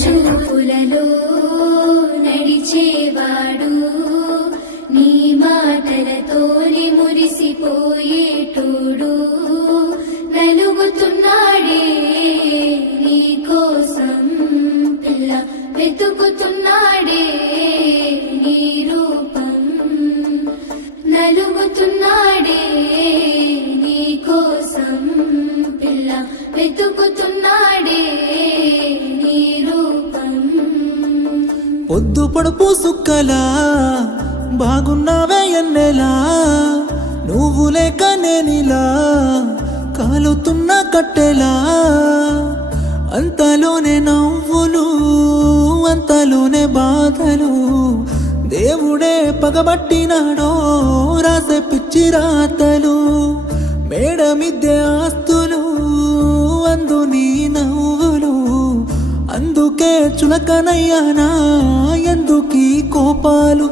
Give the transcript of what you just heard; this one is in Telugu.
చూపులలో నడిచేవాడు నీ మాటలతోనే మురిసిపోయేటోడు నలుగుతున్నాడే నీ కోసం పిల్ల వెతుకుతున్నాడే నీ రూపం నలుగుతున్నాడే నీ కోసం పిల్ల వెతుకుతున్నాడే పొద్దు పొడుపు సుక్కలా బాగున్నావే ఎన్నెలా నువ్వు లేక నేనిలా కాలుతున్న కట్టెలా అంతలోనే నవ్వులు అంతలోనే బాధలు దేవుడే పగబట్టినాడో రాసే పిచ్చి రాతలు మేడ మిద్దె ఆస్తులు అందు నీ నవ్వులు అందుకే చులకనయ్యానా ఎందుకీ కోపాలు